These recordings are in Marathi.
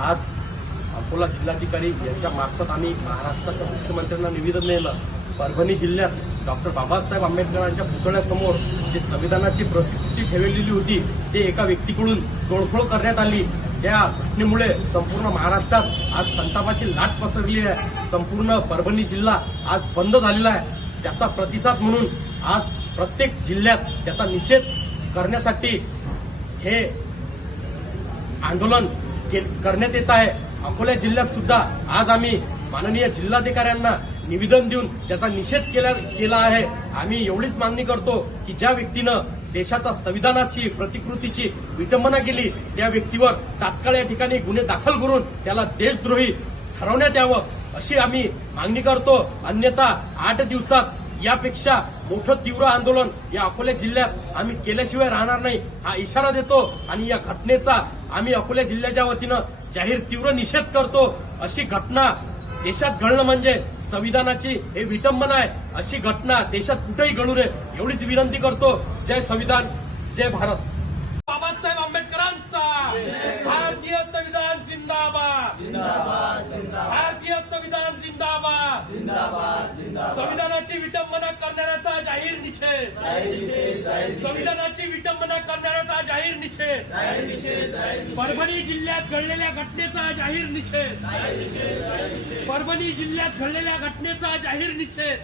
आज अकोला जिल्हाधिकारी यांच्या मार्फत आम्ही महाराष्ट्राच्या मुख्यमंत्र्यांना निवेदन नेलं. परभणी जिल्ह्यात डॉक्टर बाबासाहेब आंबेडकरांच्या पुतळ्यासमोर जी संविधानाची प्रतिकृती ठेवलेली होती ते एका व्यक्तीकडून तोडफोड करण्यात आली. त्या घटनेमुळे संपूर्ण महाराष्ट्रात आज संतापाची लाट पसरली आहे. संपूर्ण परभणी जिल्हा आज बंद झालेला आहे. त्याचा प्रतिसाद म्हणून आज प्रत्येक जिल्ह्यात त्याचा निषेध करण्यासाठी हे आंदोलन करण्यात येत आहे. अकोला जिल्ह्यात सुद्धा आज आम्ही माननीय जिल्हाधिकाऱ्यांना निवेदन देऊन त्याचा निषेध केला केला आहे. आम्ही एवढीच मागणी करतो की ज्या व्यक्तीनं देशाच्या संविधानाची प्रतिकृतीची विटंबना केली त्या व्यक्तीवर तात्काळ या ठिकाणी गुन्हे दाखल करून त्याला देशद्रोही ठरवण्यात यावं अशी आम्ही मागणी करतो. अन्यथा आठ दिवसात यापेक्षा मोठं तीव्र आंदोलन या अकोला जिल्ह्यात आम्ही केल्याशिवाय राहणार नाही हा इशारा देतो. आणि या घटनेचा आम्ही अकोला जिल्ह्याच्या वतीनं जाहीर तीव्र निषेध करतो. अशी घटना देशात घडणं म्हणजे संविधानाची हे विटंबना आहे. अशी घटना देशात कुठेही घडू नये एवढीच विनंती करतो. जय संविधान जय भारत. बाबासाहेब आंबेडकरांचा भारतीय संविधान जिंदाबाद. भारतीय संविधान जिंदाबाद. संविधानाची विटंबना करणाऱ्याचा जाहीर निषेध. संविधानाची विटंबना करणाऱ्याचा जाहीर निषेध. परभणी जिल्ह्यात घडलेल्या घटनेचा जाहीर निषेध. परभणी जिल्ह्यात घडलेल्या घटनेचा जाहीर निषेध.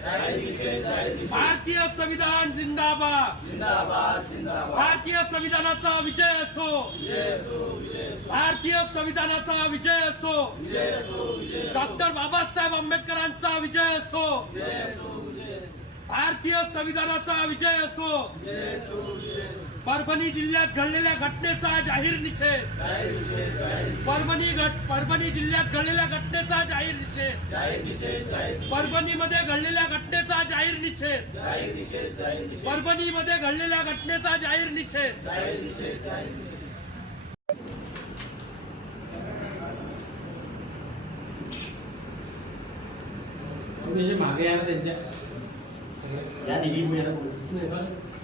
भारतीय संविधान जिंदाबाद. भारतीय संविधानाचा विजय असो. भारतीय संविधानाचा विजय असो. डॉक्टर बाबासाहेब आंबेडकरांचा विजय असो. भारतीय संविधानाचा विजय असो. परभणी जिल्ह्यात घडलेल्या घटनेचा जाहीर निषेध. परभणी परभणी जिल्ह्यात घडलेल्या घटनेचा जाहीर निषेध. परभणीमध्ये घडलेल्या घटनेचा जाहीर निषेध. परभणीमध्ये घडलेल्या घटनेचा जाहीर निषेध. तुम्ही जे मागे आहे ना त्यांच्या या निघी